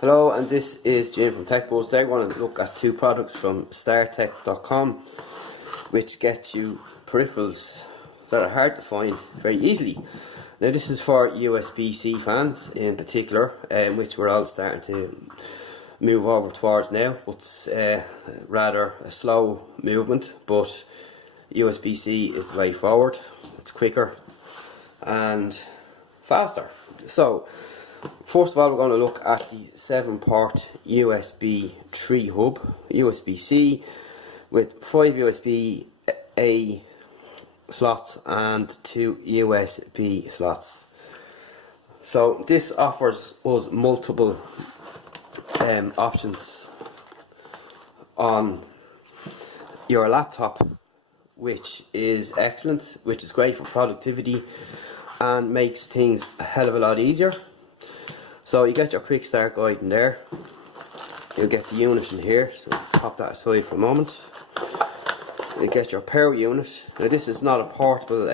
Hello, and this is Jim from TechBuzz. Today we're going to look at two products from StarTech.com which get you peripherals that are hard to find very easily. Now this is for USBC fans in particular, which we're all starting to move over towards now. It's rather a slow movement, but USBC is the way forward. It's quicker and faster. So first of all, we're going to look at the 7-port USB 3 hub, USB-C, with 5 USB-A slots and 2 USB slots. So this offers us multiple options on your laptop, which is excellent, which is great for productivity and makes things a hell of a lot easier. So you get your quick start guide in there. You'll get the unit in here, so pop that aside for a moment. You get your power unit. Now this is not a portable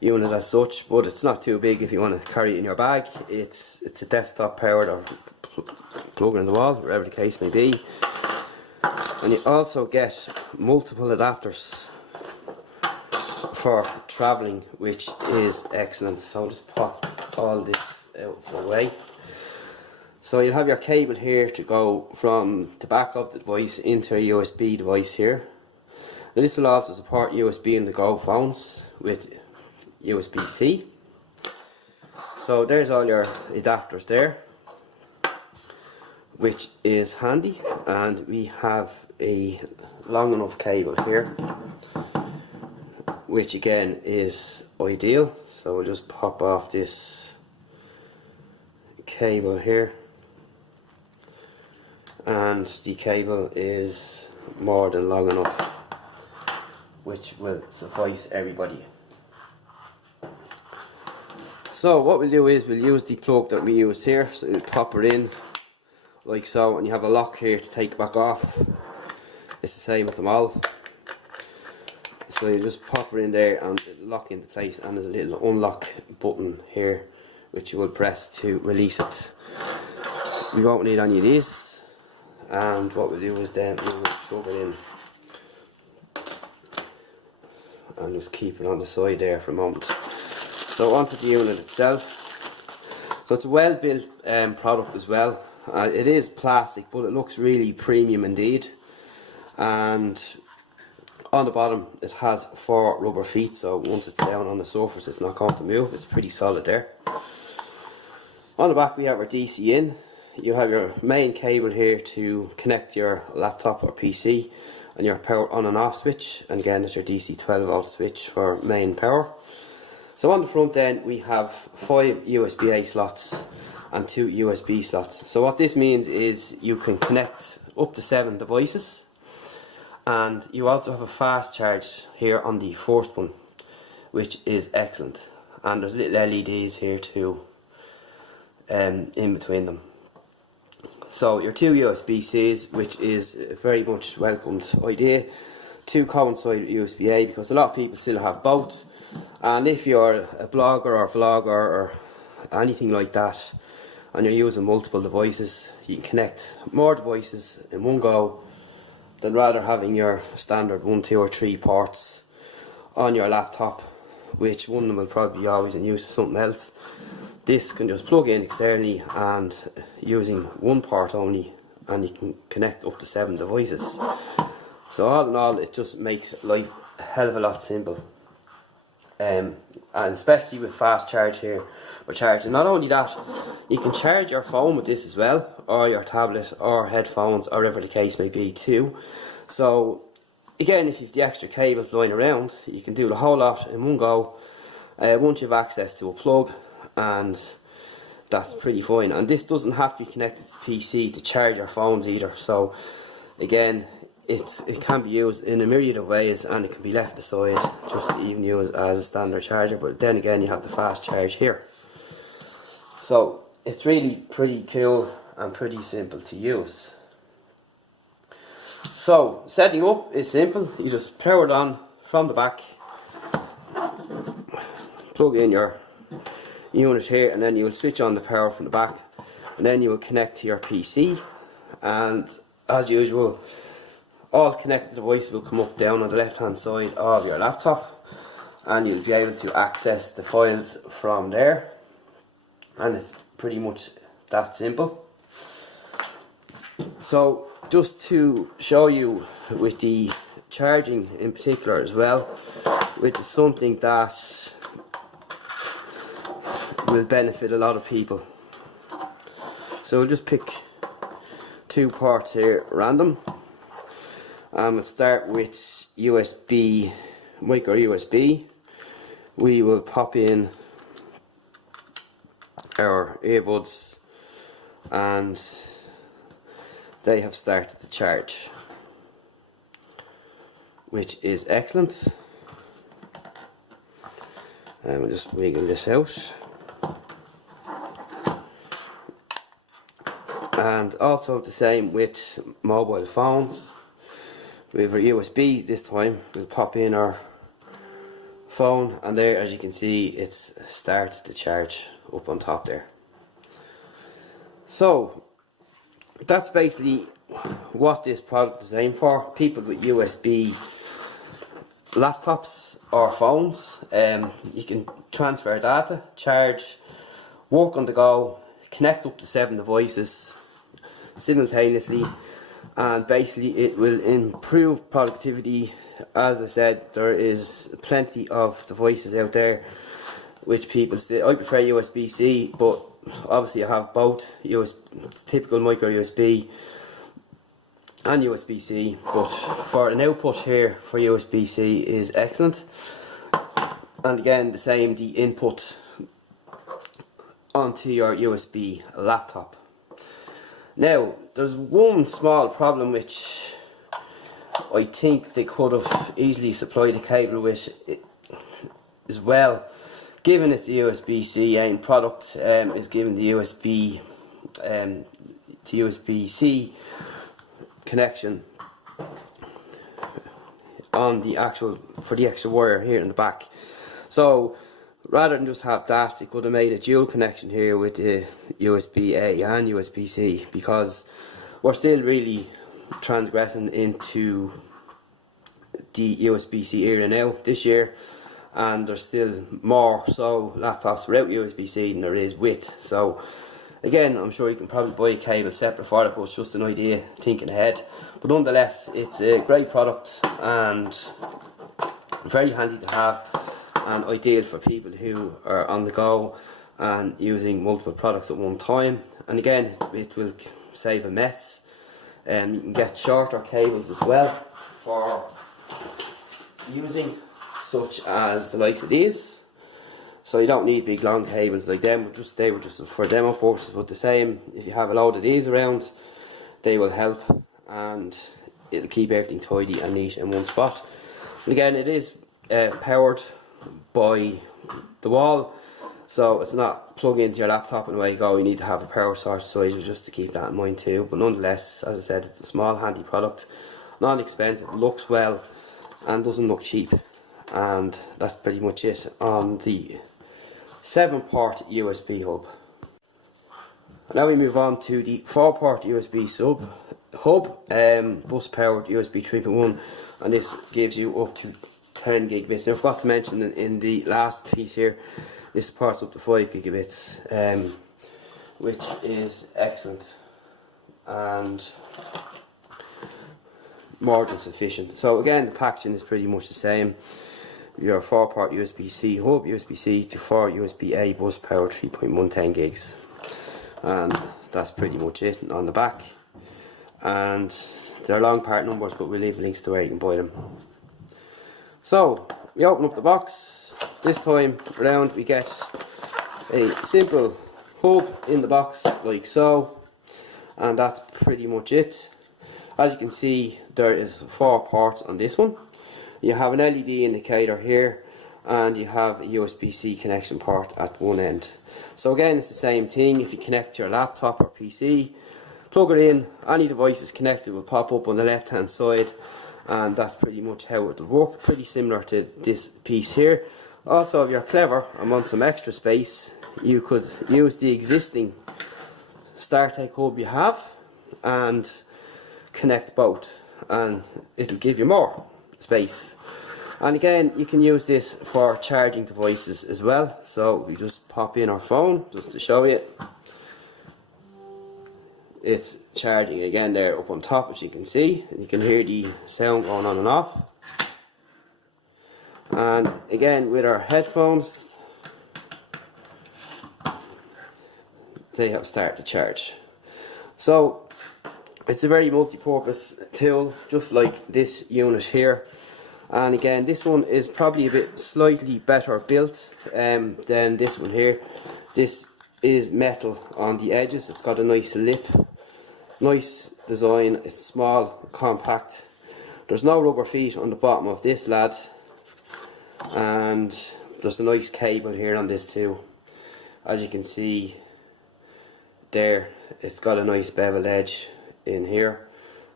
unit as such, but it's not too big if you want to carry it in your bag. It's a desktop powered or plug in the wall, wherever the case may be. And you also get multiple adapters for traveling, which is excellent. So I'll just pop all this out of the way. So you'll have your cable here to go from the back of the device into a USB device here. Now this will also support USB on the go phones with USB-C. So there's all your adapters there, which is handy, and we have a long enough cable here, which again is ideal. So we'll just pop off this cable here, and the cable is more than long enough, which will suffice everybody. So what we'll do is we'll use the plug that we used here. So you'll pop it in like so, and you have a lock here to take it back off. It's the same with them all. So you just pop it in there and it'll lock into place, and there's a little unlock button here which you will press to release it. We won't need any of these, and what we'll do is then we'll plug it in and just keep it on the side there for a moment. So onto the unit itself. So it's a well built product as well. It is plastic, but it looks really premium indeed. And on the bottom it has 4 rubber feet, so once it's down on the surface it's not going to move. It's pretty solid there. On the back we have our DC in. You have your main cable here to connect your laptop or PC, and your power on and off switch, and again there's your DC 12 volt switch for main power. So on the front end we have 5 USB-A slots and 2 USB slots. So what this means is you can connect up to 7 devices, and you also have a fast charge here on the first one, which is excellent. And there's little LEDs here too in between them. So your 2 USB-Cs, which is a very much welcomed idea to coincide with USB-A, because a lot of people still have both. And if you're a blogger or vlogger or anything like that, and you're using multiple devices, you can connect more devices in one go than rather having your standard 1, 2 or 3 ports on your laptop, which one of them will probably be always in use for something else. This can just plug in externally and using one port only, and you can connect up to 7 devices. So all in all, it just makes life a hell of a lot simple. And especially with fast charge here for charging. Not only that, you can charge your phone with this as well, or your tablet or headphones, or whatever the case may be too. So again, if you have the extra cables lying around, you can do the whole lot in one go once you have access to a plug, and that's pretty fine. And this doesn't have to be connected to the PC to charge your phones either. So again, it can be used in a myriad of ways, and it can be left aside just to even use as a standard charger. But then again, you have the fast charge here. So it's really pretty cool and pretty simple to use. So setting up is simple. You just power it on from the back, plug in your unit here, and then you will switch on the power from the back, and then you will connect to your PC, and as usual all connected devices will come up down on the left hand side of your laptop, and you'll be able to access the files from there, and it's pretty much that simple. So just to show you with the charging in particular as well, which is something that will benefit a lot of people. So we'll just pick two parts here random. We'll start with USB, micro USB. We will pop in our earbuds, and they have started to charge, which is excellent. And we'll just wiggle this out. And also the same with mobile phones. We have our USB this time. We'll pop in our phone, and there, as you can see, it's started to charge up on top there. So that's basically what this product is aimed for. People with USB laptops or phones, you can transfer data, charge, work on the go, connect up to 7 devices simultaneously, and basically it will improve productivity. As I said, there is plenty of devices out there which people still, I prefer USB-C, but obviously I have both typical micro USB and USB-C, but for an output here for USB-C is excellent. And again, the same, the input onto your USB laptop. Now, there's one small problem which I think they could have easily supplied a cable with it as well. Given it's a USB-C aimed product, is given the USB to USB-C connection on the actual, for the extra wire here in the back. So rather than just have that, they could have made a dual connection here with the USB-A and USB-C, because we're still really transgressing into the USB-C era now this year, and there's still more so laptops without USB-C than there is with. So again, I'm sure you can probably buy a cable separate for it, but it's just an idea, thinking ahead. But nonetheless, it's a great product and very handy to have, and ideal for people who are on the go and using multiple products at one time. And again, it will save a mess. You can get shorter cables as well for using, such as the likes of these. So you don't need big long cables like them. They were just for demo purposes, but the same, if you have a load of these around, they will help, and it'll keep everything tidy and neat in one spot. And again, it is powered by the wall, so it's not plug into your laptop and away you go. You need to have a power source, so just to keep that in mind too. But nonetheless, as I said, it's a small handy product, non-expensive, looks well and doesn't look cheap. And that's pretty much it on the 7-port USB hub. Now we move on to the 4-port USB hub, bus powered USB 3.1, and this gives you up to 10 gigabits. Now I forgot to mention in the last piece here, this supports up to 5 gigabits, which is excellent and more than sufficient. So again, the packaging is pretty much the same. Your 4-port USB-C hub, USB-C to 4 USB-A bus power 3.1 10 gigs, and that's pretty much it on the back. And they're long part numbers, but we'll leave links to where you can buy them. So we open up the box. This time around we get a simple hub in the box like so, and that's pretty much it. As you can see, there is 4 ports on this one. You have an LED indicator here, and you have a USB-C connection port at one end. So again, it's the same thing. If you connect to your laptop or PC, plug it in, any devices connected will pop up on the left hand side, and that's pretty much how it will work. Pretty similar to this piece here. Also, if you're clever and want some extra space, you could use the existing StarTech hub you have and connect both, and it'll give you more space. And again, you can use this for charging devices as well. So we just pop in our phone just to show you. It's charging again there up on top, as you can see, and you can hear the sound going on and off. And again, with our headphones, they have started to charge. So it's a very multi-purpose tool, just like this unit here. And again, this one is probably a bit slightly better built than this one here. This is metal on the edges. It's got a nice lip, nice design. It's small, compact. There's no rubber feet on the bottom of this lad, and there's a nice cable here on this too. As you can see there, it's got a nice bevel edge in here,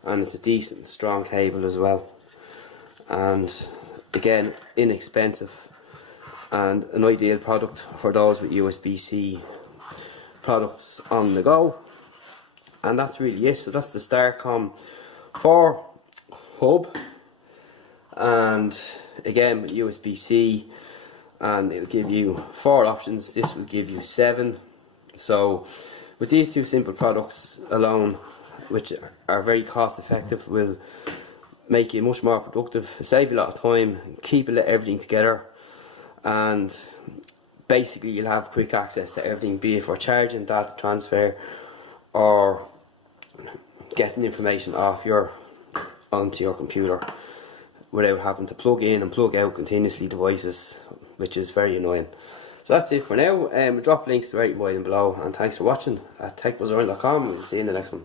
and it's a decent strong cable as well. And again, inexpensive and an ideal product for those with USB-C products on the go. And that's really it. So that's the Starcom 4 hub, and again with USB-C, and it'll give you 4 options. This will give you 7. So with these two simple products alone, which are very cost effective, will make you much more productive, save you a lot of time, keep everything together, and basically you'll have quick access to everything, be it for charging, data transfer, or getting information onto your computer without having to plug in and plug out continuously devices, which is very annoying. So that's it for now. Drop links to right below, and thanks for watching at techbuzzern.com, and we'll see you in the next one.